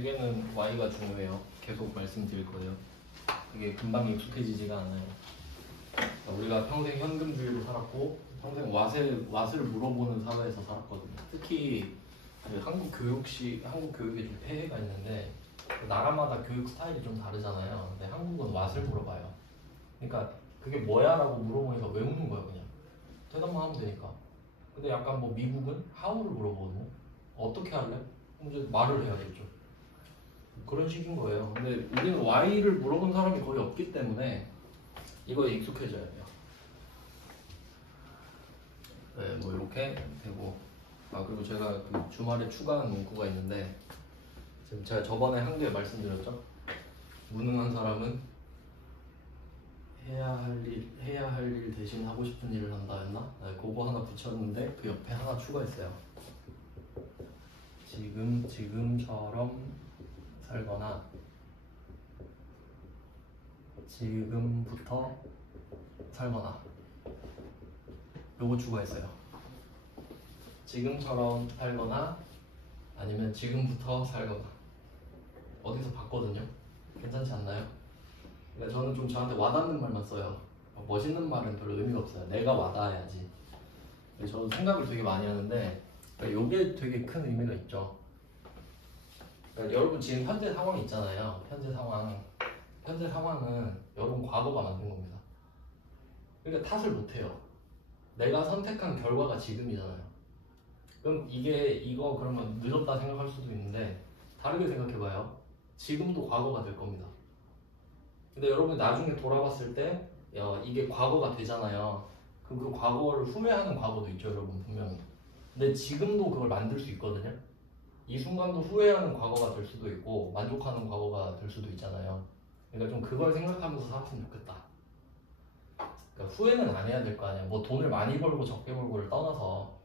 대개는 Y가 중요해요. 계속 말씀드릴 거예요. 이게 금방 익숙해지지가 않아요. 그러니까 우리가 평생 현금주의로 살았고 평생 왓을 물어보는 사회에서 살았거든요. 특히 한국 교육에 좀 폐해가 있는데 나라마다 교육 스타일이 좀 다르잖아요. 근데 한국은 왓을 물어봐요. 그러니까 그게 뭐야? 라고 물어보니까 외우는 거야 그냥. 대답만 하면 되니까. 근데 약간 뭐 미국은 how를 물어보거든요. 어떻게 할래? 그럼 이제 말을 해야겠죠. 그런 식인 거예요. 근데 우리는 why를 물어본 사람이 거의 없기 때문에 이거에 익숙해져야 돼요. 네, 뭐 이렇게 되고. 그리고 제가 그 주말에 추가한 문구가 있는데 지금 제가 저번에 한두에 말씀드렸죠. 무능한 사람은 해야 할 일 대신 하고 싶은 일을 한다 했나? 네, 그거 하나 붙였는데 그 옆에 하나 추가했어요. 지금처럼 살거나 지금부터 살거나 요거 추가했어요. 지금처럼 살거나 아니면 지금부터 살거나 어디서 봤거든요. 괜찮지 않나요? 그러니까 저는 좀 저한테 와닿는 말만 써요. 멋있는 말은 별로 의미가 없어요. 내가 와닿아야지. 저도 생각을 되게 많이 하는데 그러니까 이게 되게 큰 의미가 있죠. 그러니까 여러분 지금 현재 상황이 있잖아요. 현재 상황은 여러분 과거가 만든 겁니다. 그러니까 탓을 못해요. 내가 선택한 결과가 지금이잖아요. 그럼 이거 그러면 늦었다 생각할 수도 있는데 다르게 생각해봐요. 지금도 과거가 될 겁니다. 근데 여러분 나중에 돌아봤을 때 이게 과거가 되잖아요. 그럼 그 과거를 후회하는 과거도 있죠, 여러분 분명히. 근데 지금도 그걸 만들 수 있거든요. 이 순간도 후회하는 과거가 될 수도 있고 만족하는 과거가 될 수도 있잖아요. 그러니까 좀 그걸 생각하면서 살았으면 좋겠다. 그러니까 후회는 안 해야 될 거 아니야. 뭐 돈을 많이 벌고 적게 벌고를 떠나서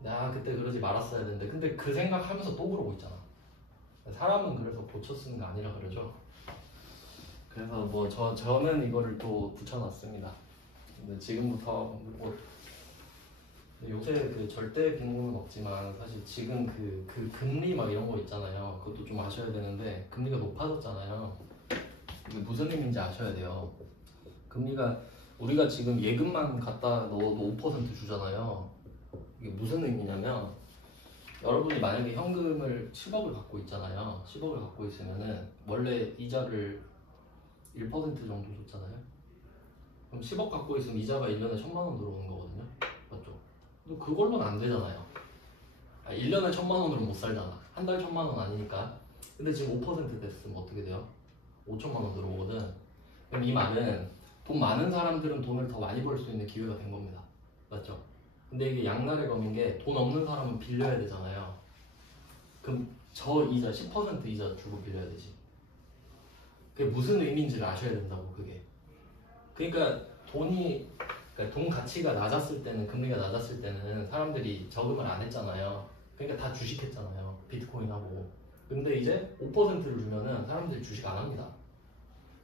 나 그때 그러지 말았어야 되는데 근데 그 생각하면서 또 그러고 있잖아. 사람은 그래서 고쳐 쓰는 거 아니라 그러죠. 그래서 뭐 저는 이거를 또 붙여놨습니다. 근데 지금부터 뭐 요새 그 절대 빈곤은 없지만 사실 지금 그 금리 막 이런 거 있잖아요. 그것도 좀 아셔야 되는데 금리가 높아졌잖아요. 이게 무슨 의미인지 아셔야 돼요. 금리가 우리가 지금 예금만 갖다 넣어도 5% 주잖아요. 이게 무슨 의미냐면 여러분이 만약에 현금을 10억을 갖고 있잖아요. 10억을 갖고 있으면은 원래 이자를 1% 정도 줬잖아요. 그럼 10억 갖고 있으면 이자가 1년에 1000만 원 들어오는 거거든요. 맞죠? 근데 그걸로는 안 되잖아요. 1년에 1000만 원으로 못 살잖아. 한 달 1000만 원 아니니까. 근데 지금 5% 됐으면 어떻게 돼요? 5천만 원 들어오거든. 그럼 이 말은 돈 많은 사람들은 돈을 더 많이 벌 수 있는 기회가 된 겁니다. 맞죠? 근데 이게 양날의 검인 게 돈 없는 사람은 빌려야 되잖아요. 그럼 저 이자 10% 이자 주고 빌려야 되지. 그게 무슨 의미인지를 아셔야 된다고. 그게 그러니까 돈 가치가 낮았을 때는 금리가 낮았을 때는 사람들이 저금을 안 했잖아요. 그러니까 다 주식했잖아요. 비트코인하고. 근데 이제 5%를 주면은 사람들이 주식 안 합니다.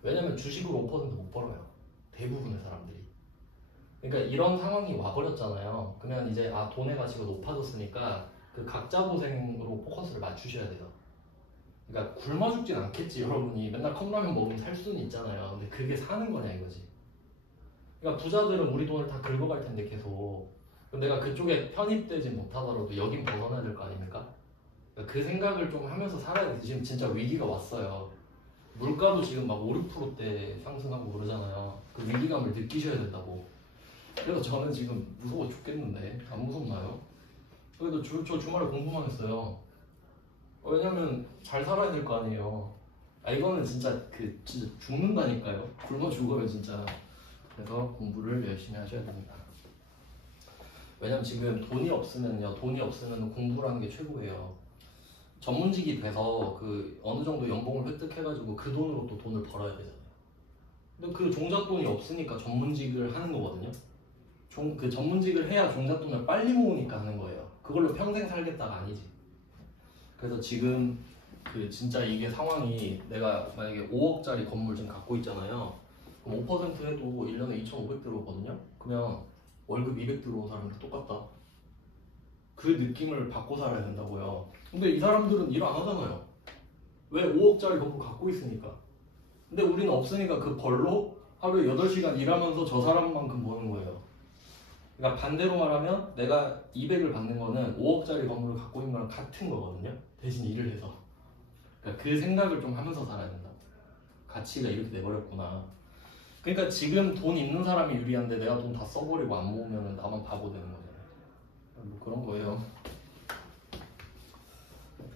왜냐면 주식으로 5% 못 벌어요. 대부분의 사람들이. 그러니까 이런 상황이 와버렸잖아요. 그러면 이제 돈의 가치가 높아졌으니까 그 각자 고생으로 포커스를 맞추셔야 돼요. 그러니까 굶어 죽진 않겠지. 여러분이 맨날 컵라면 먹으면 살 수는 있잖아요. 근데 그게 사는 거냐 이거지. 그러니까 부자들은 우리 돈을 다 긁어갈 텐데 계속. 그럼 내가 그쪽에 편입되지 못하더라도 여긴 벗어나야 될 거 아닙니까? 그러니까 그 생각을 좀 하면서 살아야 돼. 지금 진짜 위기가 왔어요. 물가도 지금 막 5, 6%대 상승하고 그러잖아요. 그 위기감을 느끼셔야 된다고. 그래서 저는 지금 무서워 죽겠는데 안 무섭나요? 그래도 저 주말에 공부만 했어요. 왜냐면 잘 살아야 될 거 아니에요. 이거는 진짜 진짜 죽는다니까요. 굶어 죽어요 진짜. 그래서 공부를 열심히 하셔야 됩니다. 왜냐면 지금 돈이 없으면 공부라는 게 최고예요. 전문직이 돼서 그 어느 정도 연봉을 획득해가지고 그 돈으로 또 돈을 벌어야 되잖아요. 근데 그 종잣돈이 없으니까 전문직을 하는 거거든요. 그 전문직을 해야 종잣돈을 빨리 모으니까 하는 거예요. 그걸로 평생 살겠다가 아니지. 그래서 지금 진짜 이게 상황이 내가 만약에 5억짜리 건물 지금 갖고 있잖아요. 그럼 5% 해도 1년에 2,500 들어오거든요. 그러면 월급 200 들어온 사람들 똑같다. 그 느낌을 받고 살아야 된다고요. 근데 이 사람들은 일 안 하잖아요. 왜? 5억짜리 건물 갖고 있으니까. 근데 우리는 없으니까 그 벌로 하루에 8시간 일하면서 저 사람만큼 버는 거예요. 그러니까 반대로 말하면 내가 200을 받는 거는 5억짜리 건물을 갖고 있는 거랑 같은 거거든요. 대신 일을 해서. 그러니까 그 생각을 좀 하면서 살아야 된다. 가치가 이렇게 돼버렸구나. 그러니까 지금 돈 있는 사람이 유리한데 내가 돈 다 써버리고 안 모으면 나만 바보 되는 거잖아요. 뭐 그런 거예요.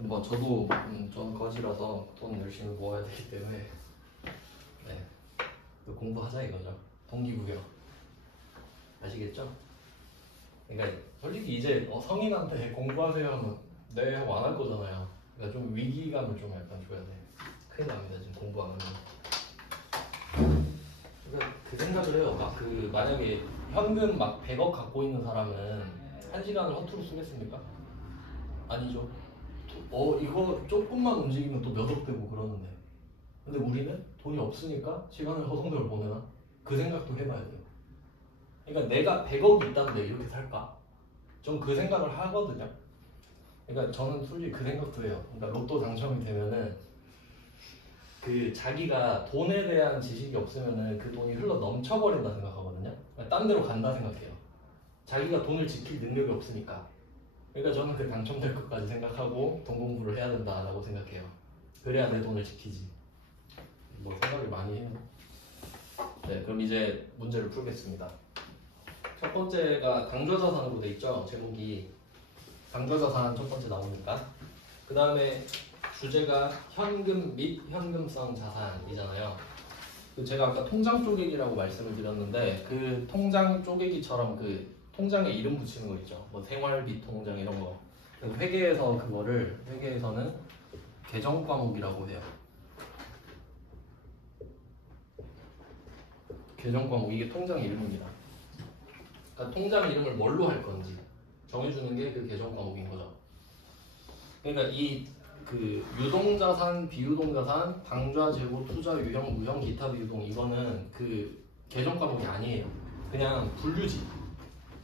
뭐 저도 저는 거지라서 돈 열심히 모아야 되기 때문에 네, 공부하자 이거죠. 동기부여. 아시겠죠? 그러니까 솔직히 이제 성인한테 공부하세요 하면 네 하고 안 할 거잖아요. 그러니까 좀 위기감을 좀 약간 줘야 돼. 큰일 납니다 지금 공부 안 하면. 그러니까 그 생각을 해요. 막 만약에 현금 막 100억 갖고 있는 사람은 1시간을 허투루 쓰겠습니까? 아니죠. 이거 조금만 움직이면 또 몇 억 되고 그러는데. 근데 우리는 돈이 없으니까 시간을 허송세월 보내나? 그 생각도 해봐야 돼요. 그러니까 내가 100억이 있다는데 이렇게 살까? 전 그 생각을 하거든요. 그러니까 저는 솔직히 그 생각도 해요. 그러니까 로또 당첨이 되면은 자기가 돈에 대한 지식이 없으면은 그 돈이 흘러 넘쳐버린다 생각하거든요. 그러니까 딴 데로 간다 생각해요. 자기가 돈을 지킬 능력이 없으니까. 그러니까 저는 그 당첨될 것까지 생각하고 돈 공부를 해야 된다라고 생각해요. 그래야 내 돈을 지키지. 뭐 생각을 많이 해요. 네, 그럼 이제 문제를 풀겠습니다. 첫 번째가 당좌자산으로 돼 있죠. 제목이 당좌자산 첫 번째 나오니까. 그 다음에 주제가 현금 및 현금성 자산이잖아요. 제가 아까 통장 쪼개기라고 말씀을 드렸는데 그 통장 쪼개기처럼 통장에 이름 붙이는 거 있죠. 뭐 생활비 통장 이런 거. 회계에서는 계정 과목이라고 해요. 계정 과목, 이게 통장 이름입니다. 그러니까 통장 이름을 뭘로 할 건지 정해주는 게 그 계정 과목인 거죠. 그러니까 유동자산, 비유동자산, 당좌, 재고, 투자, 유형, 무형, 기타 비유동 이거는 그 계정 과목이 아니에요. 그냥 분류지.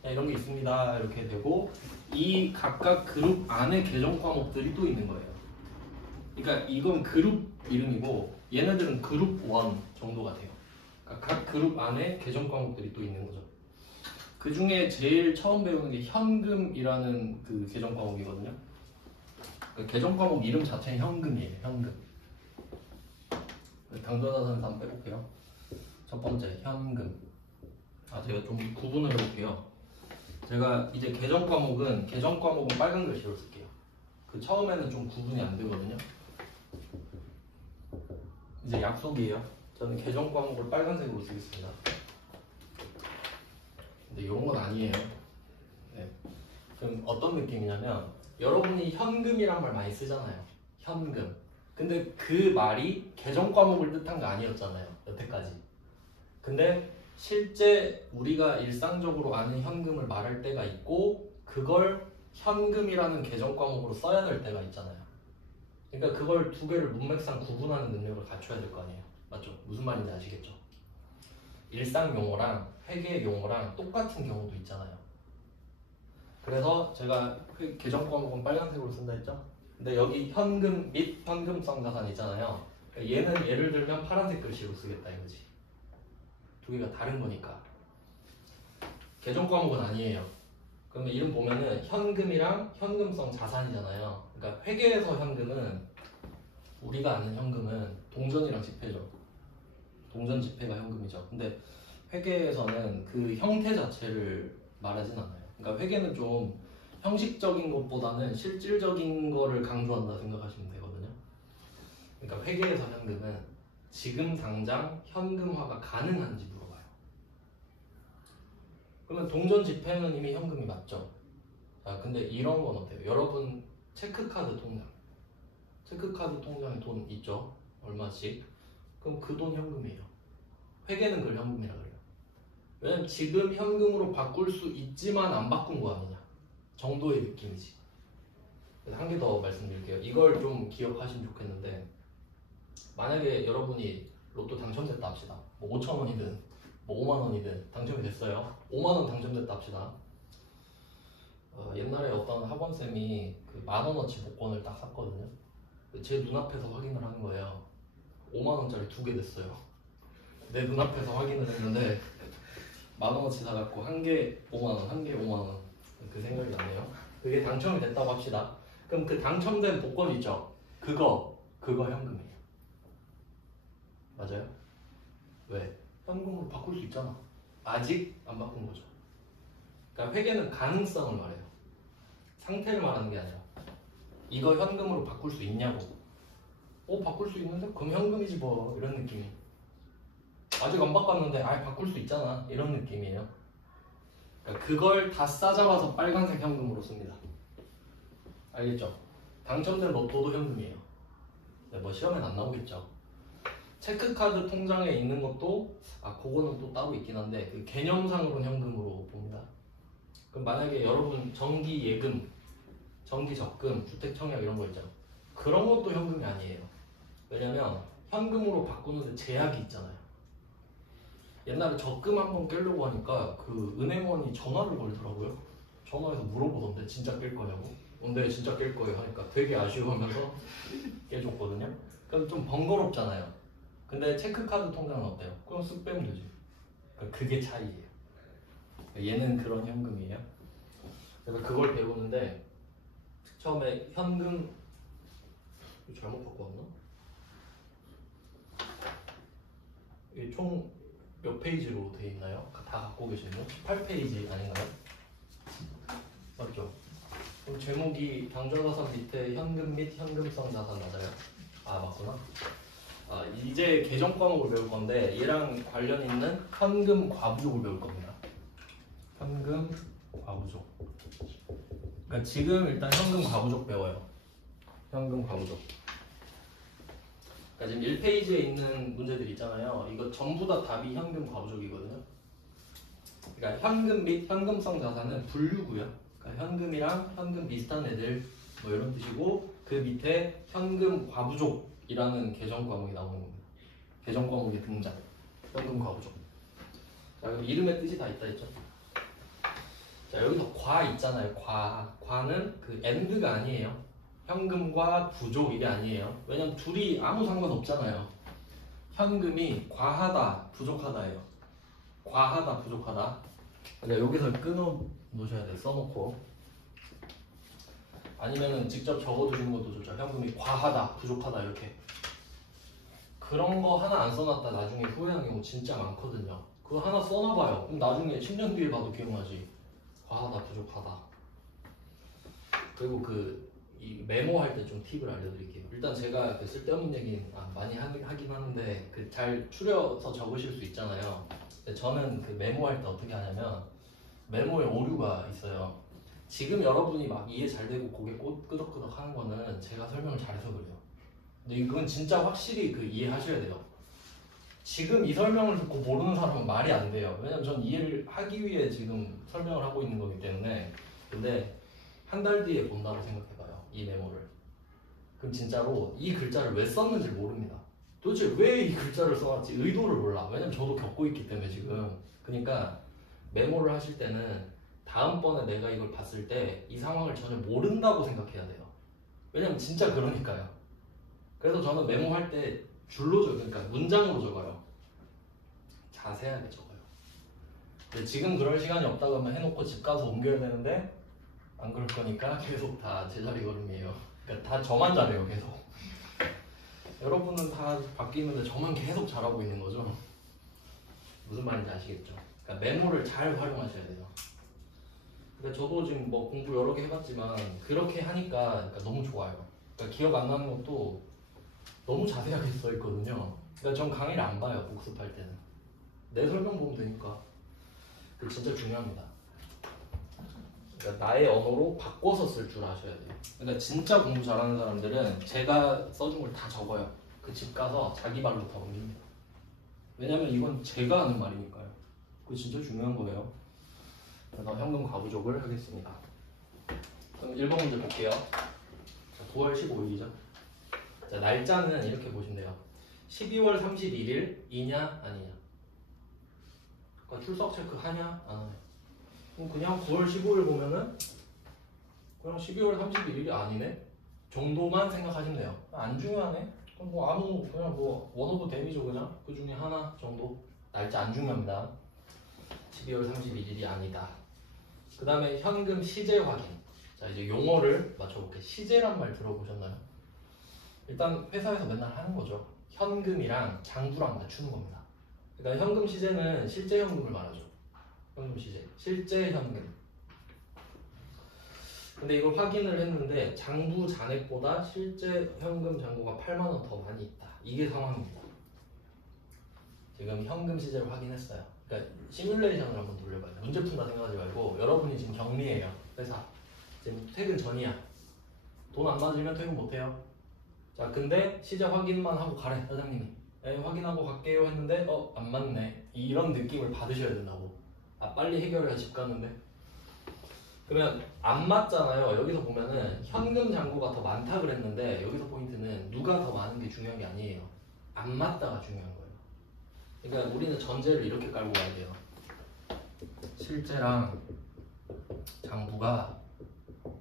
이런 게 있습니다. 이렇게 되고 이 각각 그룹 안에 계정 과목들이 또 있는 거예요. 그러니까 이건 그룹 이름이고 얘네들은 그룹 1 정도가 돼요. 그러니까 각 그룹 안에 계정 과목들이 또 있는 거죠. 그 중에 제일 처음 배우는 게 현금이라는 그 계정 과목이거든요. 그 계정 과목 이름 자체는 현금이에요. 현금. 당좌자산에서 한번 빼볼게요. 첫 번째 현금. 제가 좀 구분을 해볼게요. 제가 이제 계정 과목은 빨간 글씨로 쓸게요. 처음에는 좀 구분이 안 되거든요. 이제 약속이에요. 저는 계정 과목을 빨간색으로 쓰겠습니다. 근데 이런 건 아니에요. 네. 그럼 어떤 느낌이냐면 여러분이 현금이란 말 많이 쓰잖아요. 현금. 근데 그 말이 계정 과목을 뜻한 거 아니었잖아요. 여태까지. 근데 실제 우리가 일상적으로 아는 현금을 말할 때가 있고 그걸 현금이라는 계정 과목으로 써야 될 때가 있잖아요. 그러니까 그걸 두 개를 문맥상 구분하는 능력을 갖춰야 될 거 아니에요. 맞죠? 무슨 말인지 아시겠죠? 일상 용어랑 회계 용어랑 똑같은 경우도 있잖아요. 그래서 제가 계정 과목은 빨간색으로 쓴다 했죠? 근데 여기 현금 및 현금성 자산 있잖아요. 얘는 예를 들면 파란색 글씨로 쓰겠다 이거지. 두 개가 다른 거니까. 계정 과목은 아니에요. 그러면 이름 보면은 현금이랑 현금성 자산이잖아요. 그러니까 회계에서 현금은 우리가 아는 현금은 동전이랑 지폐죠. 동전 지폐가 현금이죠. 근데 회계에서는 그 형태 자체를 말하진 않아요. 그러니까 회계는 좀 형식적인 것보다는 실질적인 거를 강조한다 생각하시면 되거든요. 그러니까 회계에서 현금은 지금 당장 현금화가 가능한지 물어봐요. 그러면 동전 지폐는 이미 현금이 맞죠? 자, 근데 이런 건 어때요? 여러분 체크카드 통장에 돈 있죠? 얼마씩? 그럼 그 돈 현금이에요. 회계는 그걸 현금이라 그래요. 왜냐면 지금 현금으로 바꿀 수 있지만 안 바꾼 거 아니냐 정도의 느낌이지. 한 개 더 말씀드릴게요. 이걸 좀 기억하시면 좋겠는데 만약에 여러분이 로또 당첨됐다 합시다. 뭐 5,000원이든 뭐 5만원이든 당첨이 됐어요. 5만원 당첨됐다 합시다. 옛날에 어떤 학원쌤이 그 10,000원어치 복권을 딱 샀거든요. 제 눈앞에서 확인을 하는 거예요. 5만 원짜리 2개 됐어요. 내 눈앞에서 확인을 했는데 10,000원어치 사갖고 한 개 5만 원, 한 개 5만 원. 그 생각이 나네요. 그게 당첨이 됐다고 합시다. 그럼 그 당첨된 복권 있죠? 그거 현금이에요. 맞아요? 왜? 현금으로 바꿀 수 있잖아. 아직 안 바꾼 거죠. 그러니까 회계는 가능성을 말해요. 상태를 말하는 게 아니라 이거 현금으로 바꿀 수 있냐고. 바꿀 수 있는데? 그럼 현금이지 뭐. 이런 느낌이. 아직 안 바꿨는데 바꿀 수 있잖아. 이런 느낌이에요. 그러니까 그걸 다 싸잡아서 빨간색 현금으로 씁니다. 알겠죠? 당첨된 로또도 현금이에요. 뭐 시험엔 안 나오겠죠. 체크카드 통장에 있는 것도 그거는 또 따로 있긴 한데 그 개념상으로는 현금으로 봅니다. 그럼 만약에 여러분 정기 예금, 정기 적금, 주택 청약 이런 거 있죠. 그런 것도 현금이 아니에요. 왜냐면 현금으로 바꾸는데 제약이 있잖아요. 옛날에 적금 한번 깨려고 하니까 그 은행원이 전화를 걸더라고요. 전화해서 물어보던데 진짜 깰 거냐고. 네 진짜 깰 거예요 하니까 되게 아쉬워하면서 깨줬거든요. 그럼 좀 번거롭잖아요. 근데 체크카드 통장은 어때요? 그럼 쓱 빼면 되지. 그러니까 그게 차이예요. 얘는 그런 현금이에요. 그래서 그걸 배우는데 처음에 현금 잘못 바꿔왔나? 이게 총 몇 페이지로 돼 있나요? 다 갖고 계시는 18페이지 아닌가요? 맞죠? 그럼 제목이 당좌자산 밑에 현금 및 현금성 자산 맞아요? 맞구나. 이제 계정 과목을 배울 건데 얘랑 관련 있는 현금 과부족을 배울 겁니다. 현금 과부족. 그러니까 지금 일단 현금 과부족 배워요. 현금 과부족. 그러니까 지금 1페이지에 있는 문제들 있잖아요. 이거 전부 다 답이 현금 과부족이거든요. 그러니까 현금 및 현금성 자산은 분류고요. 그러니까 현금이랑 현금 비슷한 애들 뭐 이런 뜻이고 그 밑에 현금 과부족이라는 계정 과목이 나오는 겁니다. 계정 과목의 등장. 현금 과부족. 자, 그럼 이름의 뜻이 다 있다 했죠. 자, 여기서 과 있잖아요. 과는 그 and가 아니에요. 현금과 부족 이게 아니에요. 왜냐면 둘이 아무 상관없잖아요. 현금이 과하다, 부족하다예요. 과하다, 부족하다. 근데 여기서 끊어 놓으셔야 돼요. 써놓고. 아니면은 직접 적어두시는 것도 좋죠. 현금이 과하다, 부족하다 이렇게. 그런 거 하나 안 써놨다 나중에 후회하는 경우 진짜 많거든요. 그거 하나 써놔봐요. 그럼 나중에 10년 뒤에 봐도 기억나지. 과하다, 부족하다. 그리고 이 메모할 때 좀 팁을 알려드릴게요. 일단 제가 그 쓸데없는 얘기 많이 하긴 하는데 잘 추려서 적으실 수 있잖아요. 근데 저는 그 메모할 때 어떻게 하냐면 메모에 오류가 있어요. 지금 여러분이 막 이해 잘 되고 고개 끄덕끄덕 하는 거는 제가 설명을 잘해서 그래요. 근데 이건 진짜 확실히 이해하셔야 돼요. 지금 이 설명을 듣고 모르는 사람은 말이 안 돼요. 왜냐면 전 이해를 하기 위해 지금 설명을 하고 있는 거기 때문에. 근데 한 달 뒤에 본다고 생각해봐요. 이 메모를. 그럼 진짜로 이 글자를 왜 썼는지 모릅니다. 도대체 왜 이 글자를 써놨지? 의도를 몰라. 왜냐면 저도 겪고 있기 때문에 지금. 그러니까 메모를 하실 때는 다음번에 내가 이걸 봤을 때 이 상황을 전혀 모른다고 생각해야 돼요. 왜냐면 진짜 그러니까요. 그래서 저는 메모할 때 줄로 적어요. 그러니까 문장으로 적어요. 자세하게 적어요. 근데 지금 그럴 시간이 없다고 하면 해놓고 집 가서 옮겨야 되는데 안 그럴 거니까 계속 다 제자리 걸음이에요. 그러니까 다 저만 잘해요. 계속. 여러분은 다 바뀌는데 저만 계속 잘하고 있는 거죠. 무슨 말인지 아시겠죠? 그러니까 메모를 잘 활용하셔야 돼요. 그러니까 저도 지금 뭐 공부 여러 개 해봤지만 그렇게 하니까 너무 좋아요. 그러니까 기억 안 나는 것도 너무 자세하게 써 있거든요. 그러니까 전 강의를 안 봐요. 복습할 때는. 내 설명 보면 되니까. 그게 진짜 중요합니다. 그러니까 나의 언어로 바꿔서 쓸 줄 아셔야 돼요. 그러니까 진짜 공부 잘하는 사람들은 제가 써준 걸 다 적어요. 그 집 가서 자기 말로 다 옮깁니다. 왜냐면 이건 제가 하는 말이니까요. 그거 진짜 중요한 거예요. 그래서 현금 과부족을 하겠습니다. 그럼 1번 문제 볼게요. 자, 9월 15일이죠. 자, 날짜는 이렇게 보시면 돼요. 12월 31일 이냐 아니냐. 그러니까 출석 체크 하냐 안 하냐. 그럼 그냥 9월 15일 보면은 그냥 12월 31일이 아니네? 정도만 생각하시면 돼요. 안 중요하네? 그럼 뭐 아무 그냥 뭐 원오브 데미죠 그냥 그 중에 하나 정도. 날짜 안 중요합니다. 12월 31일이 아니다. 그 다음에 현금 시제 확인. 자 이제 용어를 맞춰볼게요. 시제란 말 들어보셨나요? 일단 회사에서 맨날 하는 거죠. 현금이랑 장부랑 맞추는 겁니다. 그러니까 현금 시제는 실제 현금을 말하죠. 현금 시제, 실제 현금. 근데 이걸 확인을 했는데 장부 잔액보다 실제 현금 잔고가 8만 원 더 많이 있다. 이게 상황입니다. 지금 현금 시제를 확인했어요. 그러니까 시뮬레이션을 한번 돌려봐요. 문제 푼다 생각하지 말고 여러분이 지금 격리예요. 회사. 지금 퇴근 전이야. 돈 안 맞으면 퇴근 못해요. 자 근데 시제 확인만 하고 가래 사장님이. 확인하고 갈게요 했는데 안 맞네. 이런 느낌을 받으셔야 된다고. 아 빨리 해결해야 집 가는데. 그러면 안 맞잖아요. 여기서 보면은 현금 잔고가 더 많다 그랬는데 여기서 포인트는 누가 더 많은 게 중요한 게 아니에요. 안 맞다가 중요한 거예요. 그러니까 우리는 전제를 이렇게 깔고 가야 돼요. 실제랑 장부가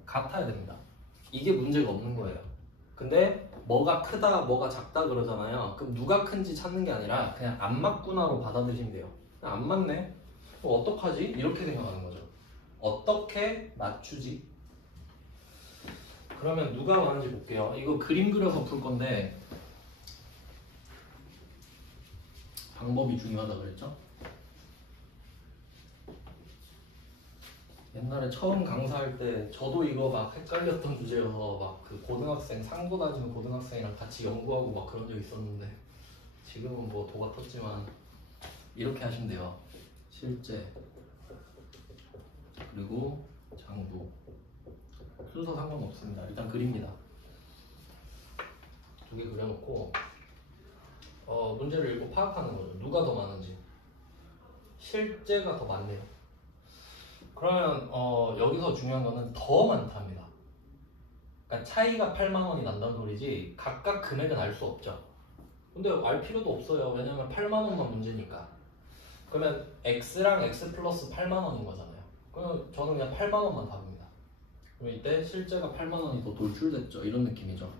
같아야 됩니다. 이게 문제가 없는 거예요. 근데 뭐가 크다 뭐가 작다 그러잖아요. 그럼 누가 큰지 찾는 게 아니라 그냥 안 맞구나로 받아들이시면 돼요. 안 맞네? 어떡하지? 이렇게 생각하는 거죠. 어떻게 맞추지? 그러면 누가 많은지 볼게요. 이거 그림 그려서 풀 건데 방법이 중요하다 그랬죠? 옛날에 처음 강사할 때 저도 이거 막 헷갈렸던 주제여서 막 그 고등학생 상고 다니는 고등학생이랑 같이 연구하고 막 그런 적 있었는데 지금은 뭐 도가 텄지만 이렇게 하시면 돼요. 실제 그리고 장부 순서 상관없습니다. 일단 그립니다. 두 개 그려놓고 문제를 읽고 파악하는 거죠. 누가 더 많은지. 실제가 더 많네요. 그러면 여기서 중요한 거는 더 많답니다. 그러니까 차이가 8만 원이 난다는 소리지 각각 금액은 알 수 없죠. 근데 알 필요도 없어요. 왜냐면 8만 원만 문제니까. 그러면 X랑 X 플러스 8만 원인 거잖아요. 그러면 저는 그냥 8만 원만 답입니다. 그럼 이때 실제가 8만 원이 더 돌출됐죠. 이런 느낌이죠.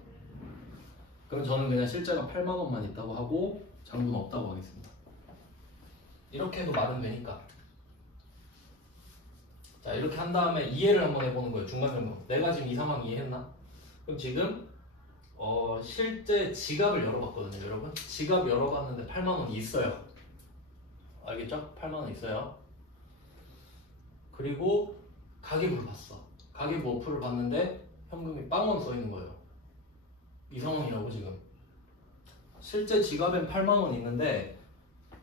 그럼 저는 그냥 실제가 8만 원만 있다고 하고 장부는 없다고 하겠습니다. 이렇게 해도 말은 되니까. 자 이렇게 한 다음에 이해를 한번 해보는 거예요. 중간 점검. 내가 지금 이 상황 이해했나? 그럼 지금 실제 지갑을 열어봤거든요. 여러분 지갑 열어봤는데 8만 원이 있어요. 알겠죠? 8만 원 있어요. 그리고 가계부를 봤어. 가계부 어플을 봤는데 현금이 빵원 써있는 거예요. 이 상황이라고 지금. 실제 지갑엔 8만 원 있는데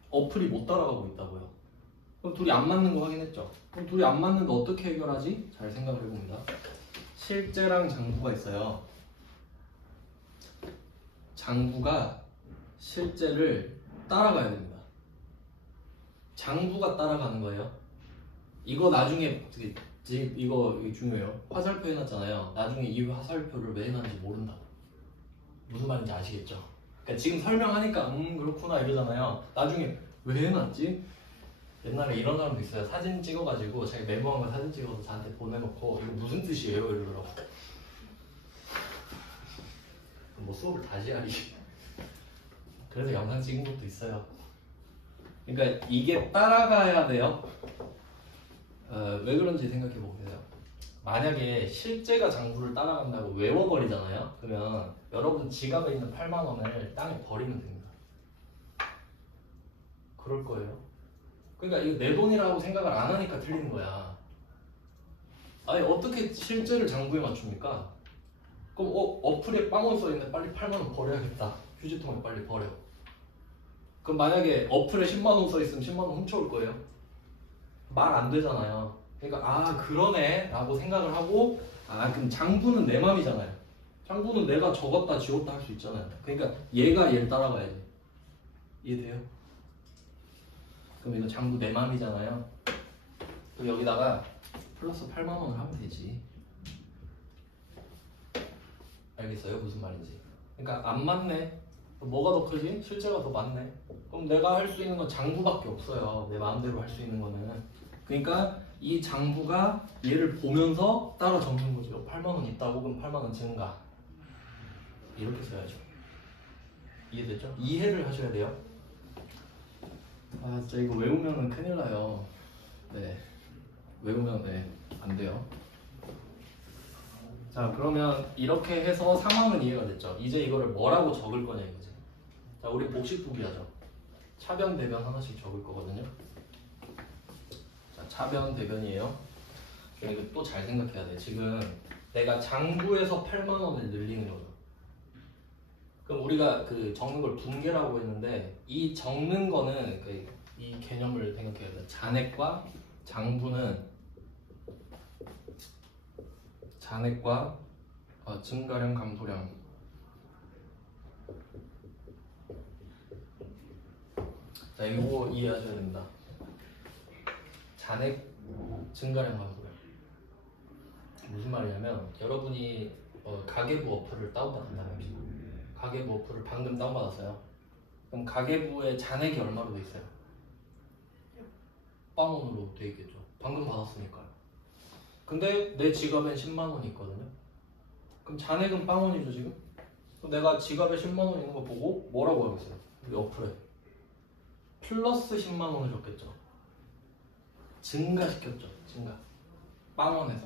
어플이 못 따라가고 있다고요. 그럼 둘이 안 맞는 거 확인했죠? 그럼 둘이 안 맞는데 어떻게 해결하지? 잘 생각을 해봅니다. 실제랑 장부가 있어요. 장부가 실제를 따라가야 됩니다. 장부가 따라가는 거예요. 이거 나중에 이거 중요해요. 화살표 해놨잖아요. 나중에 이 화살표를 왜 해놨는지 모른다고. 무슨 말인지 아시겠죠? 그러니까 지금 설명하니까 그렇구나 이러잖아요. 나중에 왜 해놨지? 옛날에 이런 사람도 있어요. 사진 찍어가지고 자기 메모한 거 사진 찍어서 저한테 보내놓고 이거 무슨 뜻이에요? 이러더라고. 뭐 수업을 다시 하리. 그래서 영상 찍은 것도 있어요. 그러니까 이게 따라가야 돼요. 왜 그런지 생각해 보세요. 만약에 실제가 장부를 따라간다고 외워버리잖아요. 그러면 여러분 지갑에 있는 8만 원을 땅에 버리면 됩니다. 그럴 거예요. 그러니까 이거 내 돈이라고 생각을 안 하니까 틀리는 거야. 아니 어떻게 실제를 장부에 맞춥니까? 그럼 어플에 빵원 써있는데 빨리 8만 원 버려야겠다. 휴지통에 빨리 버려. 그럼 만약에 어플에 10만 원 써있으면 10만 원 훔쳐올 거예요? 말 안 되잖아요. 그러니까 그러네 라고 생각을 하고 그럼 장부는 내 맘이잖아요. 장부는 내가 적었다 지웠다 할 수 있잖아요. 그러니까 얘가 얘를 따라가야지. 이해돼요? 그럼 이거 장부 내 맘이잖아요. 그럼 여기다가 플러스 8만 원을 하면 되지. 알겠어요? 무슨 말인지. 그러니까 안 맞네. 뭐가 더 크지? 실제가 더 많네. 그럼 내가 할 수 있는 건 장부밖에 없어요. 내 마음대로 할 수 있는 거는. 그러니까 이 장부가 얘를 보면서 따라 적는 거죠. 8만 원 있다고 그럼 8만 원 증가. 이렇게 써야죠. 이해됐죠? 이해를 하셔야 돼요. 아 진짜 이거 외우면은 큰일 나요. 네, 외우면 네, 안 돼요. 자 그러면 이렇게 해서 상황은 이해가 됐죠. 이제 이거를 뭐라고 적을 거냐 이거지. 자 우리 복식부기 하죠. 차변 대변 하나씩 적을 거거든요. 자 차변 대변이에요. 이거 또 잘 생각해야 돼. 지금 내가 장부에서 8만 원을 늘리는 거죠. 그럼 우리가 그 적는 걸 분계라고 했는데 이 적는 거는 이 개념을 생각해야 돼. 잔액과 장부는 잔액과 증가량 감소량 자 이거 이해하셔야 됩니다. 잔액 증가량 감소량 무슨 말이냐면 여러분이 가계부 어플을 다운받는다는 겁니다. 가계부 어플을 방금 다운받았어요. 그럼 가계부의 잔액이 얼마로 돼 있어요? 0원으로 돼 있겠죠. 방금 받았으니까요. 근데 내 지갑엔 10만 원이 있거든요. 그럼 잔액은 0원이죠 지금? 그럼 내가 지갑에 10만 원 있는 거 보고 뭐라고 하겠어요? 우리 어플에 플러스 10만 원을 줬겠죠. 증가시켰죠. 증가. 0원에서.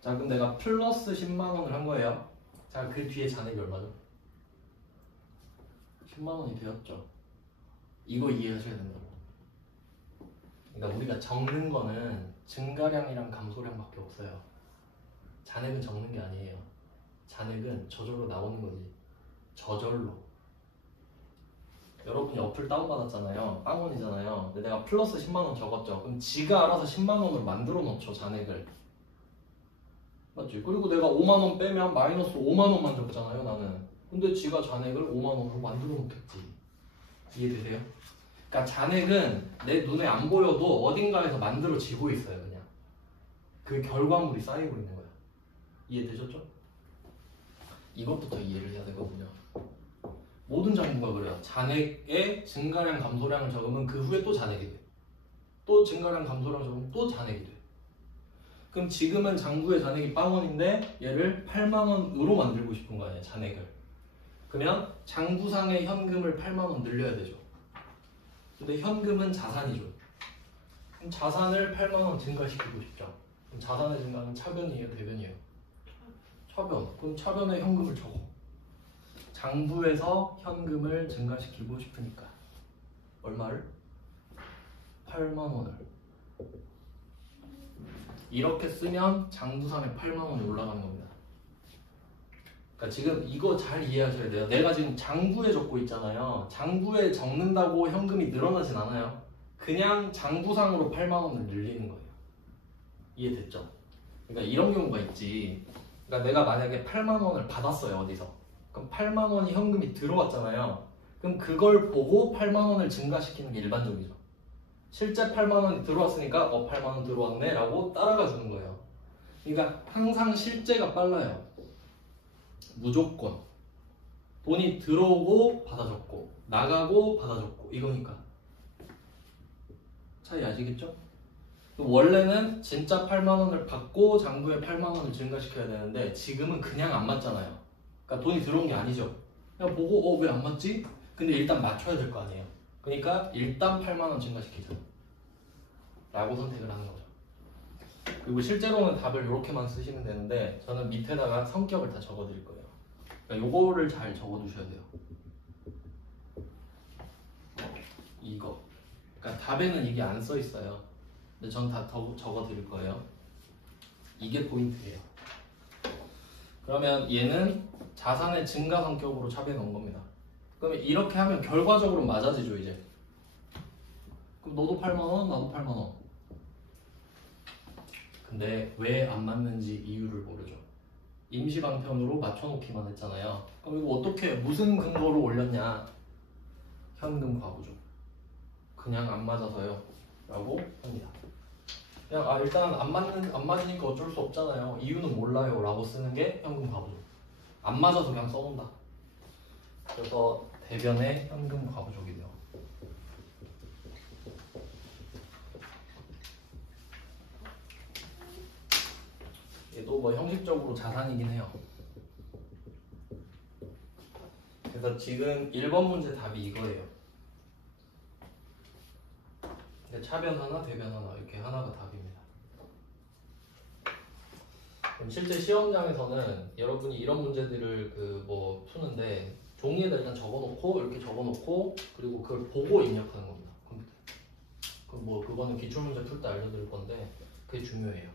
자 그럼 내가 플러스 10만 원을 한 거예요. 자 그 뒤에 잔액이 얼마죠? 10만 원이 되었죠. 이거 이해하셔야 된다고. 그러니까 우리가 적는 거는 증가량이랑 감소량밖에 없어요. 잔액은 적는 게 아니에요. 잔액은 저절로 나오는 거지. 저절로. 여러분이 어플 다운받았잖아요. 0원이잖아요. 근데 내가 플러스 10만 원 적었죠. 그럼 지가 알아서 10만 원을 만들어 놓죠. 잔액을. 맞지? 그리고 내가 5만 원 빼면 마이너스 5만 원만 적잖아요. 나는. 근데 지가 잔액을 5만 원으로 만들어 놓겠지. 이해되세요? 그러니까 잔액은 내 눈에 안 보여도 어딘가에서 만들어지고 있어요. 그냥 그 결과물이 쌓이고 있는 거야. 이해되셨죠? 이것부터 이해를 해야 되거든요. 모든 장부가 그래요. 잔액의 증가량 감소량을 적으면 그 후에 또 잔액이 돼. 또 증가량 감소량 적으면 또 잔액이 돼. 그럼 지금은 장부의 잔액이 0원인데 얘를 8만 원으로 만들고 싶은 거 아니에요. 잔액을. 그러면 장부상의 현금을 8만 원 늘려야 되죠. 근데 현금은 자산이죠. 그럼 자산을 8만 원 증가시키고 싶죠. 그럼 자산의 증가는 차변이에요, 대변이에요? 차변. 그럼 차변에 현금을 적어. 장부에서 현금을 증가시키고 싶으니까 얼마를? 8만 원을. 이렇게 쓰면 장부상에 8만 원이 올라가는 겁니다. 그러니까 지금 이거 잘 이해하셔야 돼요. 내가 지금 장부에 적고 있잖아요. 장부에 적는다고 현금이 늘어나진 않아요. 그냥 장부상으로 8만 원을 늘리는 거예요. 이해됐죠? 그러니까 이런 경우가 있지. 그러니까 내가 만약에 8만 원을 받았어요. 어디서. 그럼 8만 원이 현금이 들어왔잖아요. 그럼 그걸 보고 8만 원을 증가시키는 게 일반적이죠. 실제 8만 원이 들어왔으니까 8만 원 들어왔네 라고 따라가 주는 거예요. 그러니까 항상 실제가 빨라요. 무조건 돈이 들어오고 받아 적고 나가고 받아 적고 이거니까. 차이 아시겠죠? 원래는 진짜 8만 원을 받고 장부에 8만 원을 증가시켜야 되는데 지금은 그냥 안 맞잖아요. 그러니까 돈이 들어온 게 아니죠. 그냥 보고 왜 안 맞지? 근데 일단 맞춰야 될 거 아니에요. 그러니까 일단 8만 원 증가시키자 라고 선택을 하는 거죠. 그리고 실제로는 답을 이렇게만 쓰시면 되는데 저는 밑에다가 성격을 다 적어 드릴 거예요. 그러니까 요거를 잘 적어 두셔야 돼요. 이거. 그러니까 답에는 이게 안 써 있어요. 근데 전 다 적어 드릴 거예요. 이게 포인트예요. 그러면 얘는 자산의 증가 성격으로 샵에 넣은 겁니다. 그러면 이렇게 하면 결과적으로 맞아지죠 이제. 그럼 너도 8만 원, 나도 8만 원. 근데 왜 안 맞는지 이유를 모르죠. 임시방편으로 맞춰놓기만 했잖아요. 그럼 이거 어떻게 무슨 근거로 올렸냐? 현금 과부죠. 그냥 안 맞아서요 라고 합니다. 그냥 일단 안 맞으니까 어쩔 수 없잖아요. 이유는 몰라요 라고 쓰는 게 현금 과부죠. 안 맞아서 그냥 써놓는다. 그래서 대변의 현금 과부족이네요. 얘도 뭐 형식적으로 자산이긴 해요. 그래서 지금 1번 문제 답이 이거예요. 차변 하나, 대변 하나 이렇게 하나가 답입니다. 그럼 실제 시험장에서는 여러분이 이런 문제들을 푸는데 종이에다 일단 적어놓고 이렇게 적어놓고 그리고 그걸 보고 입력하는 겁니다. 컴퓨터. 그거는 기출문제 풀 때 알려드릴 건데 그게 중요해요.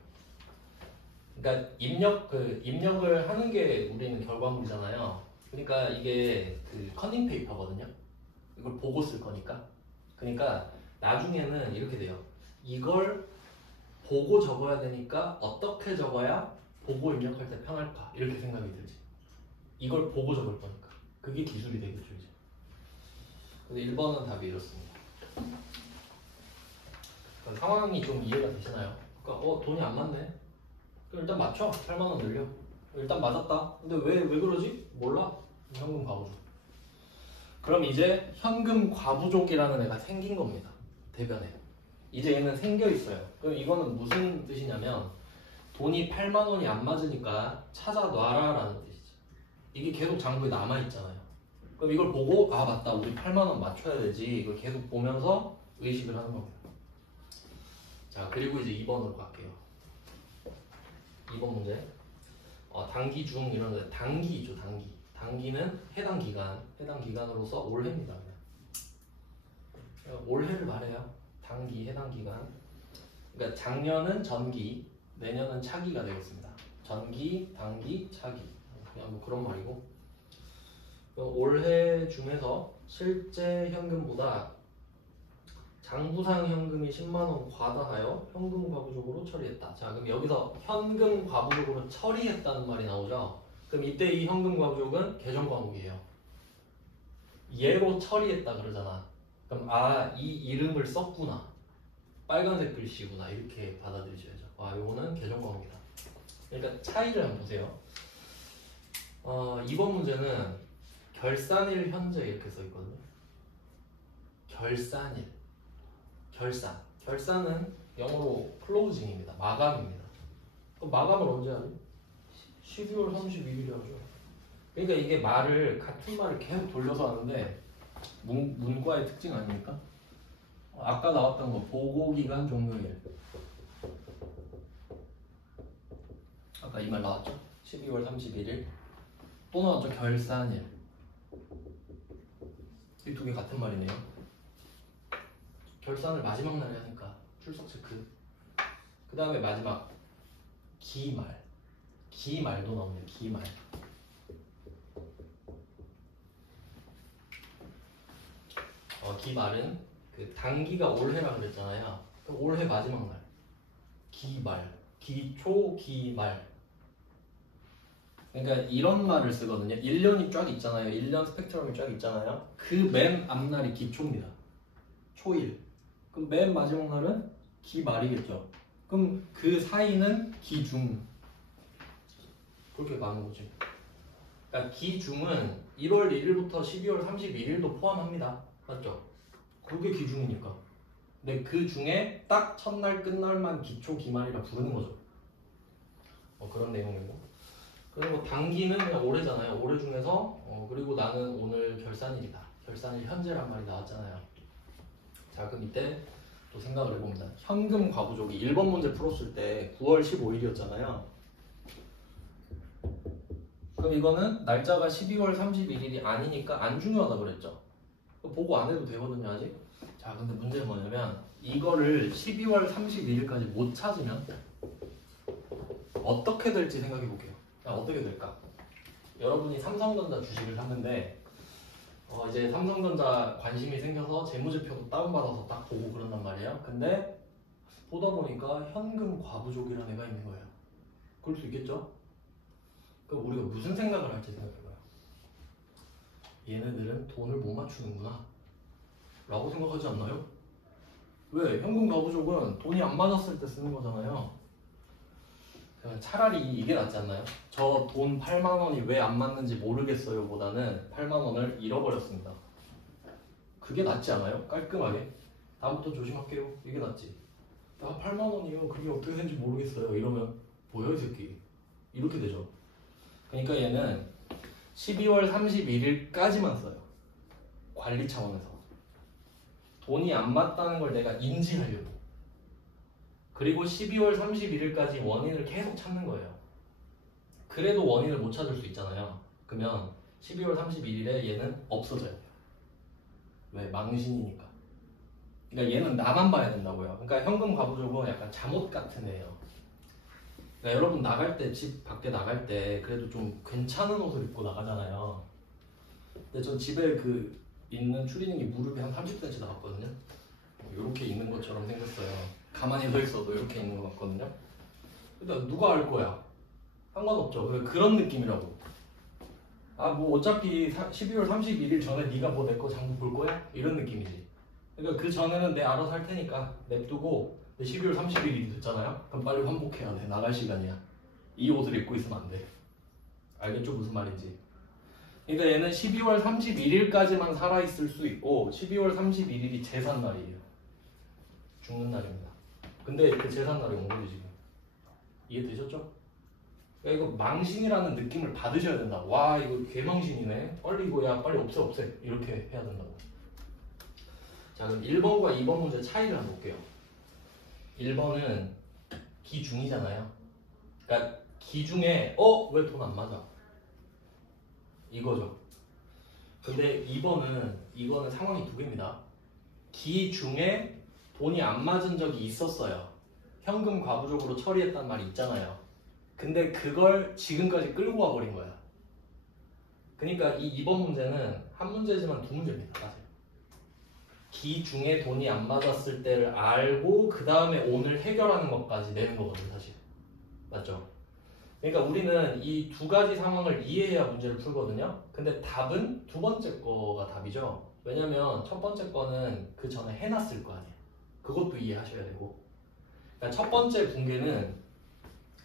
그러니까 입력을 하는 게 우리는 결과물이잖아요. 그러니까 이게 커닝 페이퍼거든요. 이걸 보고 쓸 거니까. 그러니까 나중에는 이렇게 돼요. 이걸 보고 적어야 되니까 어떻게 적어야 보고 입력할 때 편할까? 이렇게 생각이 들지. 이걸 보고 적을 거니까. 그게 기술이 되겠죠, 이제. 근데 1번은 답이 이렇습니다. 상황이 좀 이해가 되시나요? 그러니까 돈이 안 맞네. 일단 맞춰. 8만 원 늘려. 일단 맞았다. 근데 왜 그러지? 몰라. 현금 과부족. 그럼 이제 현금 과부족이라는 애가 생긴 겁니다. 대변에. 이제 얘는 생겨 있어요. 그럼 이거는 무슨 뜻이냐면 돈이 8만 원이 안 맞으니까 찾아놔라 라는 뜻이죠. 이게 계속 장부에 남아 있잖아요. 그럼 이걸 보고 아 맞다 우리 8만 원 맞춰야 되지. 이걸 계속 보면서 의식을 하는 겁니다. 자 그리고 이제 2번으로 갈게요. 2번 문제. 단기 중 이런 단기죠. 단기는 해당 기간으로서 올해입니다. 그냥 올해를 말해요. 단기 해당 기간. 그러니까 작년은 전기, 내년은 차기가 되겠습니다. 전기, 단기, 차기. 그냥 그런 말이고. 올해 중에서 실제 현금보다 장부상 현금이 10만 원 과다하여 현금 과부족으로 처리했다. 자, 그럼 여기서 현금 과부족으로 처리했다는 말이 나오죠. 그럼 이때 이 현금 과부족은 계정 과목이에요. 얘로 처리했다 그러잖아. 그럼 이 이름을 썼구나. 빨간색 글씨구나. 이렇게 받아들이셔야죠. 요거는 계정 과목이다. 그러니까 차이를 한번 보세요. 2번 문제는 결산일 현재 이렇게 써 있거든요. 결산은 영어로 클로징입니다. 마감입니다. 그럼 마감을 언제 하지? 12월 31일에 하죠. 그러니까 이게 같은 말을 계속 돌려서 하는데 문과의 특징 아닙니까? 아까 나왔던 거 보고기간 종료일. 아까 이 말 나왔죠? 12월 31일. 또 나왔죠? 결산일. 이 두 개 같은 말이네요. 결산을 마지막 날에 하니까 출석 체크. 그 다음에 마지막 기말도 나오네요. 기말. 기말은 단기가 올해라 그랬잖아요. 올해 마지막 날. 기말. 기초 기말. 그러니까 이런 말을 쓰거든요. 1년이 쫙 있잖아요. 1년 스펙트럼이 쫙 있잖아요. 그 맨 앞날이 기초입니다. 초일. 그럼 맨 마지막 날은 기말이겠죠. 그럼 그 사이는 기중. 그렇게 가는 거지. 그러니까 기중은 1월 1일부터 12월 31일도 포함합니다. 맞죠? 그게 기중이니까. 근데 그 중에 딱 첫날 끝날만 기초 기말이라 부르는 거죠. 그런 내용이고. 그리고 단기는 그냥 올해잖아요. 올해 중에서 그리고 나는 오늘 결산일이다. 결산일 현재란 말이 나왔잖아요. 자 그럼 이때 또 생각을 해봅니다. 현금 과부족이 1번 문제 풀었을 때 9월 15일이었잖아요. 그럼 이거는 날짜가 12월 31일이 아니니까 안 중요하다 그랬죠. 보고 안 해도 되거든요 아직. 자 근데 문제는 뭐냐면 이거를 12월 31일까지 못 찾으면 어떻게 될지 생각해 볼게요. 어떻게 될까? 여러분이 삼성전자 주식을 샀는데 이제 삼성전자 관심이 생겨서 재무제표도 다운받아서 딱 보고 그런단 말이에요. 근데 보다 보니까 현금 과부족이라는 애가 있는 거예요. 그럴 수 있겠죠? 그럼 우리가 무슨 생각을 할지 생각해봐요. 얘네들은 돈을 못 맞추는구나 라고 생각하지 않나요? 왜? 현금 과부족은 돈이 안 맞았을 때 쓰는 거잖아요. 차라리 이게 낫지 않나요? 저 돈 8만 원이 왜 안 맞는지 모르겠어요 보다는 8만 원을 잃어버렸습니다. 그게 낫지 않아요? 깔끔하게. 다음부터 조심할게요. 이게 낫지. 8만 원이요. 그게 어떻게 된지 모르겠어요. 이러면 뭐야 이 새끼. 이렇게 되죠. 그러니까 얘는 12월 31일까지만 써요. 관리 차원에서. 돈이 안 맞다는 걸 내가 인지하려고. 그리고 12월 31일까지 원인을 계속 찾는 거예요. 그래도 원인을 못 찾을 수 있잖아요. 그러면 12월 31일에 얘는 없어져야 돼요. 왜? 망신이니까. 그러니까 얘는 나만 봐야 된다고요. 그러니까 현금 가부족은 약간 잠옷 같은 애예요. 그러니까 여러분 나갈 때, 집 밖에 나갈 때 그래도 좀 괜찮은 옷을 입고 나가잖아요. 근데 전 집에 그 있는 추리닝이 무릎이 한 30cm 나왔거든요. 이렇게 있는 것처럼 생겼어요. 가만히 서 있어도 이렇게 있는 것 같거든요. 일단 누가 알 거야? 상관없죠. 그런 느낌이라고. 아 뭐 어차피 12월 31일 전에 네가 뭐 내 거 장부 볼 거야? 이런 느낌이지. 그러니까 그 전에는 내 알아서 할 테니까 냅두고 12월 31일이 됐잖아요? 그럼 빨리 환복해야 돼. 나갈 시간이야. 이 옷을 입고 있으면 안 돼. 알겠죠? 무슨 말인지. 그러니까 얘는 12월 31일까지만 살아있을 수 있고 12월 31일이 제삿날이에요. 죽는 날입니다. 근데 그 제삿날이 온 거지 지금. 이해되셨죠? 그러니까 이거 망신이라는 느낌을 받으셔야 된다. 와 이거 개망신이네. 빨리 이거 야 빨리 없애 이렇게 해야 된다고. 자 그럼 1번과 2번 문제 차이를 한번 볼게요. 1번은 기중이잖아요. 그러니까 기중에 왜 돈 안 맞아? 이거죠. 근데 2번은 이거는 상황이 두 개입니다. 기중에 돈이 안 맞은 적이 있었어요. 현금 과부족으로 처리했단 말이 있잖아요. 근데 그걸 지금까지 끌고 와버린 거야. 그러니까 이 2번 문제는 한 문제지만 두 문제입니다. 사실. 기중에 돈이 안 맞았을 때를 알고 그 다음에 오늘 해결하는 것까지 내는 거거든 사실. 맞죠? 그러니까 우리는 이 두 가지 상황을 이해해야 문제를 풀거든요. 근데 답은 두 번째 거가 답이죠. 왜냐면 첫 번째 거는 그 전에 해놨을 거 아니에요. 그것도 이해하셔야 되고. 그러니까 첫 번째 붕괴는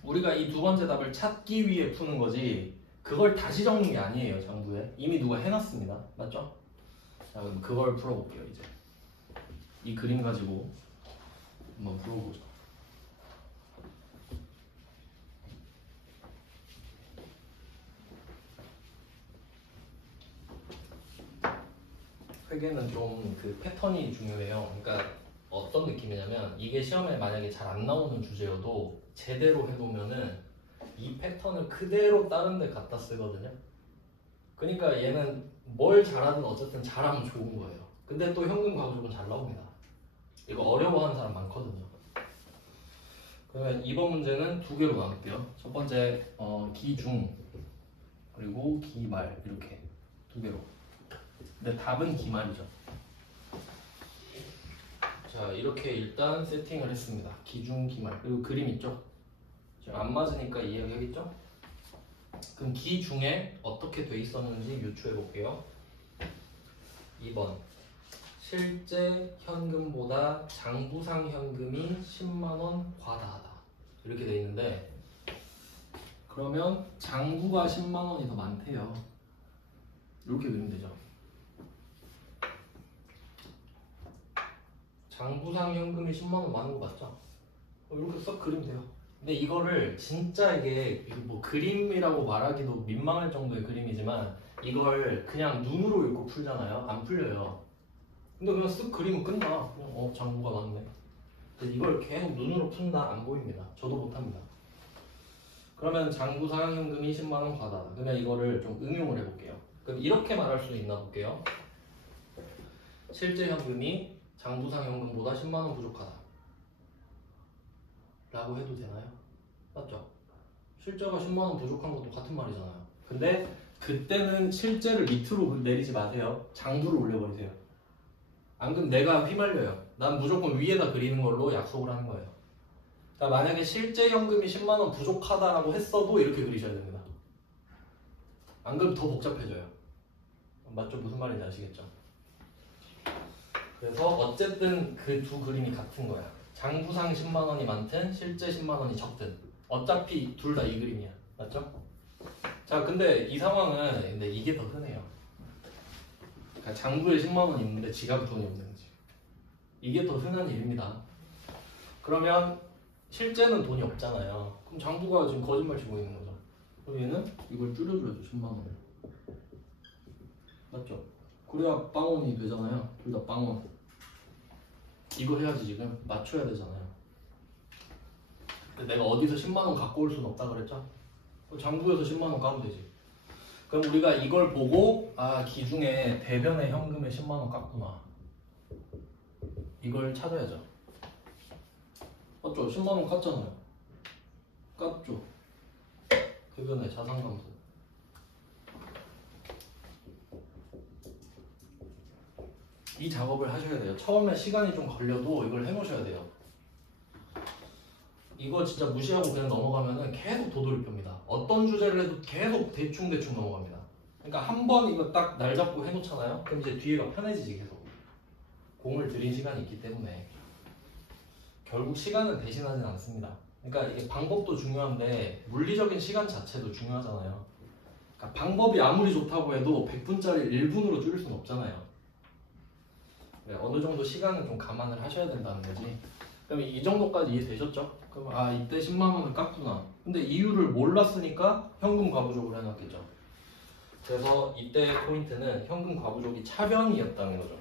우리가 이 두 번째 답을 찾기 위해 푸는 거지 그걸 다시 적는 게 아니에요. 장부에 이미 누가 해놨습니다. 맞죠? 자 그럼 그걸 풀어볼게요. 이제 이 그림 가지고 한번 풀어보죠. 회계는 좀 그 패턴이 중요해요. 그러니까 어떤 느낌이냐면 이게 시험에 만약에 잘 안 나오는 주제여도 제대로 해보면은 이 패턴을 그대로 다른 데 갖다 쓰거든요. 그러니까 얘는 뭘 잘하든 어쨌든 잘하면 좋은 거예요. 근데 또 현금 과부족은 잘 나옵니다. 이거 어려워하는 사람 많거든요. 그러면 이번 문제는 두 개로 나눌게요. 첫 번째 기중 그리고 기말 이렇게 두 개로. 근데 답은 기말이죠. 자 이렇게 일단 세팅을 했습니다. 기중 기말 그리고 그림 있죠? 지금 안 맞으니까 이야기하겠죠? 그럼 기중에 어떻게 돼 있었는지 유추해 볼게요. 2번 실제 현금보다 장부상 현금이 10만원 과다하다 이렇게 돼 있는데 그러면 장부가 10만원이 더 많대요. 이렇게 그리면 되죠. 장부상 현금이 10만원 많은 거 맞죠? 이렇게 썩 그리면 돼요. 근데 이거를 진짜 이게 뭐 그림이라고 말하기도 민망할 정도의 그림이지만 이걸 그냥 눈으로 읽고 풀잖아요. 안 풀려요. 근데 그냥 쓱 그리면 끝나. 그냥 장부가 많네. 근데 이걸 계속 눈으로 푼다 안 보입니다. 저도 못합니다. 그러면 장부상 현금이 10만원 과다하다. 그러면 이거를 좀 응용을 해볼게요. 그럼 이렇게 말할 수 있나 볼게요. 실제 현금이 장부상 현금보다 10만원 부족하다 라고 해도 되나요? 맞죠? 실제가 10만원 부족한 것도 같은 말이잖아요. 근데 그때는 실제를 밑으로 내리지 마세요. 장부를 올려버리세요. 안 그럼 내가 휘말려요. 난 무조건 위에다 그리는 걸로 약속을 하는 거예요. 그러니까 만약에 실제 현금이 10만원 부족하다라고 했어도 이렇게 그리셔야 됩니다. 안 그럼 더 복잡해져요. 맞죠? 무슨 말인지 아시겠죠? 그래서 어쨌든 그 두 그림이 같은 거야. 장부상 10만원이 많든 실제 10만원이 적든 어차피 둘 다 이 그림이야. 맞죠? 자 근데 이 상황은 근데 이게 더 흔해요. 그러니까 장부에 10만원 있는데 지갑에 돈이 없는 거지. 이게 더 흔한 일입니다. 그러면 실제는 돈이 없잖아요. 그럼 장부가 지금 거짓말 치고 있는 거죠. 그럼 얘는 이걸 줄여줘야죠. 10만원을. 맞죠? 그래야 빵원이 되잖아요. 둘 다 빵원. 이거 해야지 지금 맞춰야 되잖아요. 근데 내가 어디서 10만원 갖고 올 수는 없다 그랬죠? 장부에서 10만원 까면 되지. 그럼 우리가 이걸 보고 아 기중에 대변의 현금에 10만원 깠구나. 이걸 찾아야죠. 맞죠? 10만원 깠잖아요. 깠죠? 대변의 자산감소. 이 작업을 하셔야 돼요. 처음에 시간이 좀 걸려도 이걸 해놓으셔야 돼요. 이거 진짜 무시하고 그냥 넘어가면은 계속 도돌이표입니다. 어떤 주제를 해도 계속 대충 넘어갑니다. 그러니까 한 번 이거 딱 날 잡고 해놓잖아요. 그럼 이제 뒤에가 편해지지 계속. 공을 들인 시간이 있기 때문에 결국 시간은 대신하진 않습니다. 그러니까 이게 방법도 중요한데 물리적인 시간 자체도 중요하잖아요. 그러니까 방법이 아무리 좋다고 해도 100분짜리 1분으로 줄일 수는 없잖아요. 네, 어느 정도 시간은 좀 감안을 하셔야 된다는 거지. 그럼 이 정도까지 이해되셨죠? 그럼 아 이때 10만 원을 깎구나. 근데 이유를 몰랐으니까 현금 과부족을 해놨겠죠. 그래서 이때 포인트는 현금 과부족이 차변이었다는 거죠.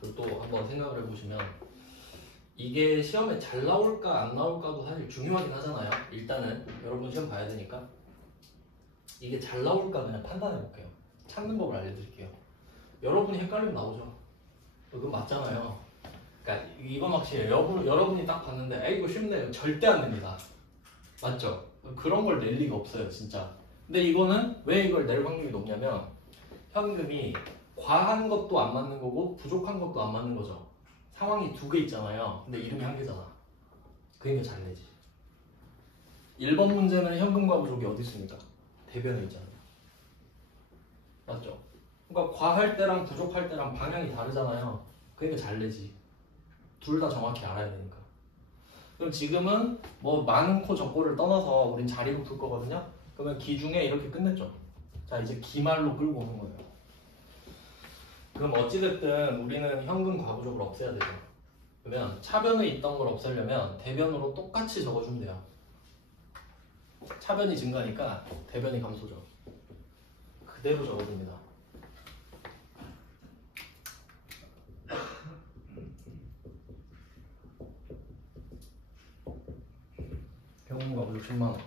그리고 또 한번 생각을 해보시면 이게 시험에 잘 나올까 안 나올까도 사실 중요하긴 하잖아요. 일단은 여러분 시험 봐야 되니까 이게 잘 나올까 그냥 판단해 볼게요. 찾는 법을 알려드릴게요. 여러분이 헷갈리면 나오죠. 그건 맞잖아요. 그러니까 이거 막 여러분이 딱 봤는데 에이 이거 쉽네. 절대 안 됩니다. 맞죠? 그런 걸 낼 리가 없어요 진짜. 근데 이거는 왜 이걸 낼 확률이 높냐면 현금이 과한 것도 안 맞는 거고 부족한 것도 안 맞는 거죠. 상황이 두 개 있잖아요. 근데 이름이 한 개잖아. 그러니까 잘 내지. 1번 문제는 현금과 부족이 어디 있습니까? 대변에 있잖아요. 맞죠? 그러니까 과할 때랑 부족할 때랑 방향이 다르잖아요. 그러니까 잘 내지. 둘 다 정확히 알아야 되니까. 그럼 지금은 뭐 많고 적고를 떠나서 우린 자리로 풀 거거든요. 그러면 기 중에 이렇게 끝냈죠. 자 이제 기말로 끌고 오는 거예요. 그럼 어찌됐든 우리는 현금 과부족을 없애야 되죠. 그러면 차변에 있던 걸 없애려면 대변으로 똑같이 적어주면 돼요. 차변이 증가니까 대변이 감소죠. 그대로 적어줍니다. 현금 과부족 10만원.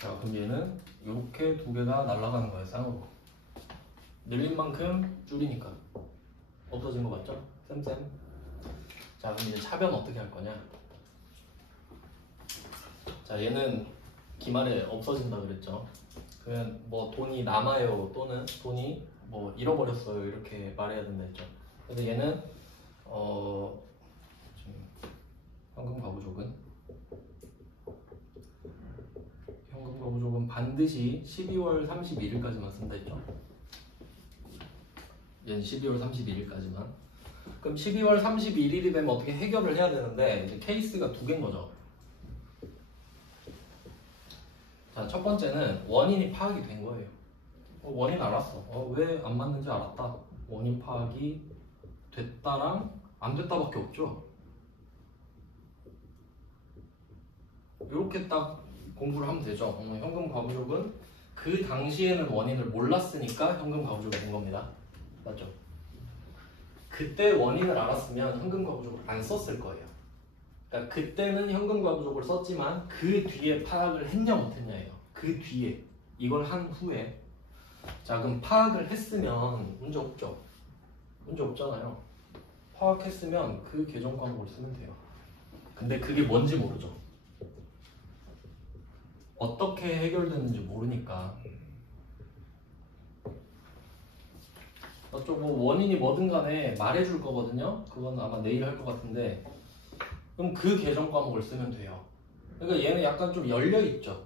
자 그럼 얘는 이렇게 두 개가 날아가는 거예요. 쌍으로. 늘린 만큼 줄이니까 없어진 거 맞죠? 쌤쌤. 자 그럼 이제 차변 어떻게 할 거냐. 자 얘는 기말에 없어진다 그랬죠. 그러면 뭐 돈이 남아요 또는 돈이 뭐 잃어버렸어요 이렇게 말해야 된다 했죠. 그래서 얘는 현금 과부족은 반드시 12월 31일까지만 쓴다 했죠. 얘는 12월 31일까지만. 그럼 12월 31일이 되면 어떻게 해결을 해야 되는데 이제 케이스가 두 개인 거죠. 자, 첫 번째는 원인이 파악이 된 거예요. 원인 알았어. 왜 안 맞는지 알았다. 원인 파악이 됐다랑 안 됐다밖에 없죠. 이렇게 딱 공부를 하면 되죠. 현금 과부족은 그 당시에는 원인을 몰랐으니까 현금 과부족이 된 겁니다. 맞죠? 그때 원인을 알았으면 현금 과부족을 안 썼을 거예요. 그러니까 그때는 현금 과부족을 썼지만 그 뒤에 파악을 했냐 못했냐예요. 그 뒤에 이걸 한 후에. 자 그럼 파악을 했으면 문제 없죠. 문제 없잖아요. 파악했으면 그 계정 과목을 쓰면 돼요. 근데 그게 뭔지 모르죠. 어떻게 해결되는지 모르니까. 뭐 원인이 뭐든 간에 말해줄 거거든요. 그건 아마 내일 할 것 같은데 그럼 그 계정 과목을 쓰면 돼요. 그러니까 얘는 약간 좀 열려있죠.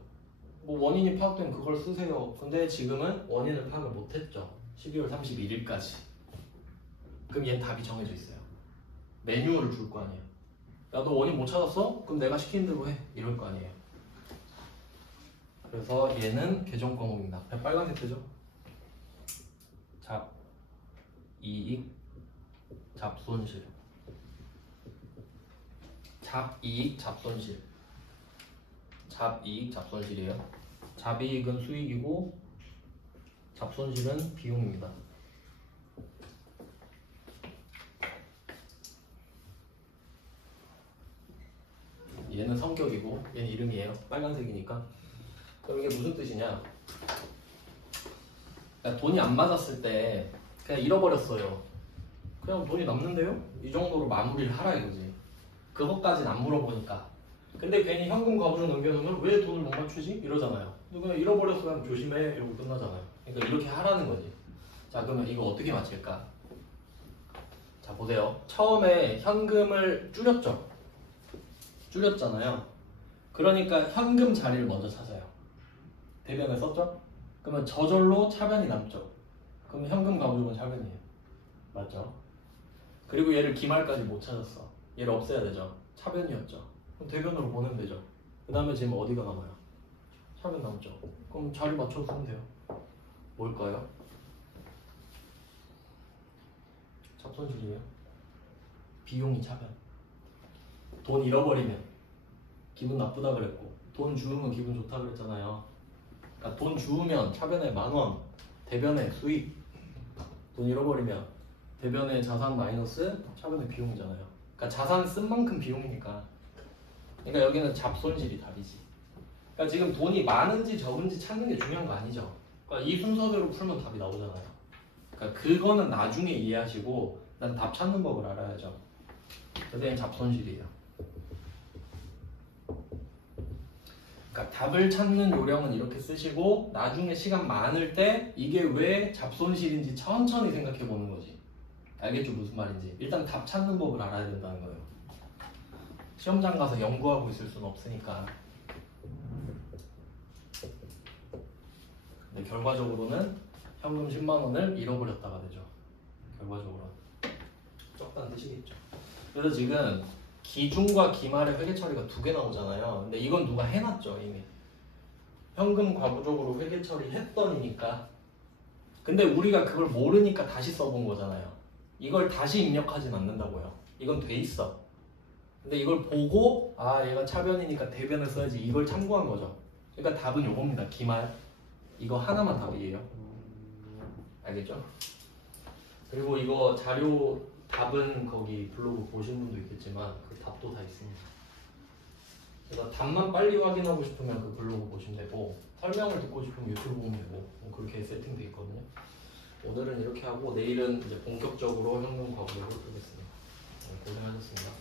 뭐 원인이 파악되면 그걸 쓰세요. 근데 지금은 원인을 파악을 못했죠. 12월 31일까지. 그럼 얘는 답이 정해져 있어요. 매뉴얼을 줄 거 아니에요. 야 너 원인 못 찾았어? 그럼 내가 시키는 대로 해. 이럴 거 아니에요. 그래서 얘는 계정 과목입니다. 그냥 빨간색 되죠? 잡, 이익, 잡손실. 잡이익, 잡손실. 잡이익, 잡손실이에요. 잡이익은 수익이고 잡손실은 비용입니다. 얘는 성격이고 얘는 이름이에요. 빨간색이니까. 그럼 이게 무슨 뜻이냐? 그러니까 돈이 안 맞았을 때 그냥 잃어버렸어요. 그냥 돈이 남는데요? 이 정도로 마무리를 하라 이거지. 그것까진 안 물어보니까. 근데 괜히 현금 과부로 넘겨놓으면 왜 돈을 못 맞추지? 이러잖아요. 그냥 잃어버렸으면 조심해 이러고 끝나잖아요. 그러니까 이렇게 하라는 거지. 자, 그러면 이거 어떻게 맞힐까? 자, 보세요. 처음에 현금을 줄였잖아요. 그러니까 현금 자리를 먼저 찾아요. 대변에 썼죠? 그러면 저절로 차변이 남죠. 그럼 현금 과부족은 차변이에요. 맞죠? 그리고 얘를 기말까지 못 찾았어. 얘를 없애야 되죠. 차변이었죠. 그럼 대변으로 보내면 되죠. 그 다음에 지금 어디가 남아요? 차변 남죠. 그럼 자리 맞춰서 쓰면 돼요. 뭘까요? 잡손실이에요. 비용이 차변. 돈 잃어버리면 기분 나쁘다 그랬고 돈 주우면 기분 좋다 그랬잖아요. 그러니까 돈 주우면 차변에 10,000원, 대변에 수익. 돈 잃어버리면 대변에 자산 마이너스 차변에 비용이잖아요. 그러니까 자산 쓴 만큼 비용이니까. 그러니까 여기는 잡손실이 답이지. 그러니까 지금 돈이 많은지 적은지 찾는 게 중요한 거 아니죠. 그러니까 이 순서대로 풀면 답이 나오잖아요. 그러니까 그거는 나중에 이해하시고 난 답 찾는 법을 알아야죠. 그래서 얘는 잡손실이에요. 그러니까 답을 찾는 요령은 이렇게 쓰시고 나중에 시간 많을 때 이게 왜 잡손실인지 천천히 생각해 보는 거지. 알겠죠? 무슨 말인지. 일단 답 찾는 법을 알아야 된다는 거예요. 시험장 가서 연구하고 있을 수는 없으니까. 근데 결과적으로는 현금 10만 원을 잃어버렸다가 되죠. 결과적으로는. 적다는 뜻이겠죠. 그래서 지금 기중과 기말의 회계 처리가 2개 나오잖아요. 근데 이건 누가 해놨죠 이미. 현금 과부적으로 회계 처리했더니니까. 근데 우리가 그걸 모르니까 다시 써본 거잖아요. 이걸 다시 입력하진 않는다고요. 이건 돼 있어. 근데 이걸 보고 아 얘가 차변이니까 대변을 써야지 이걸 참고한 거죠. 그러니까 답은 요겁니다. 기말. 이거 하나만 답이에요. 알겠죠? 그리고 이거 자료 답은 거기 블로그 보신 분도 있겠지만 그 답도 다 있습니다. 그래서 답만 빨리 확인하고 싶으면 그 블로그 보시면 되고 설명을 듣고 싶으면 유튜브 보면 되고 그렇게 세팅돼 있거든요. 오늘은 이렇게 하고 내일은 이제 본격적으로 현금 과부적으로 풀겠습니다. 고생하셨습니다.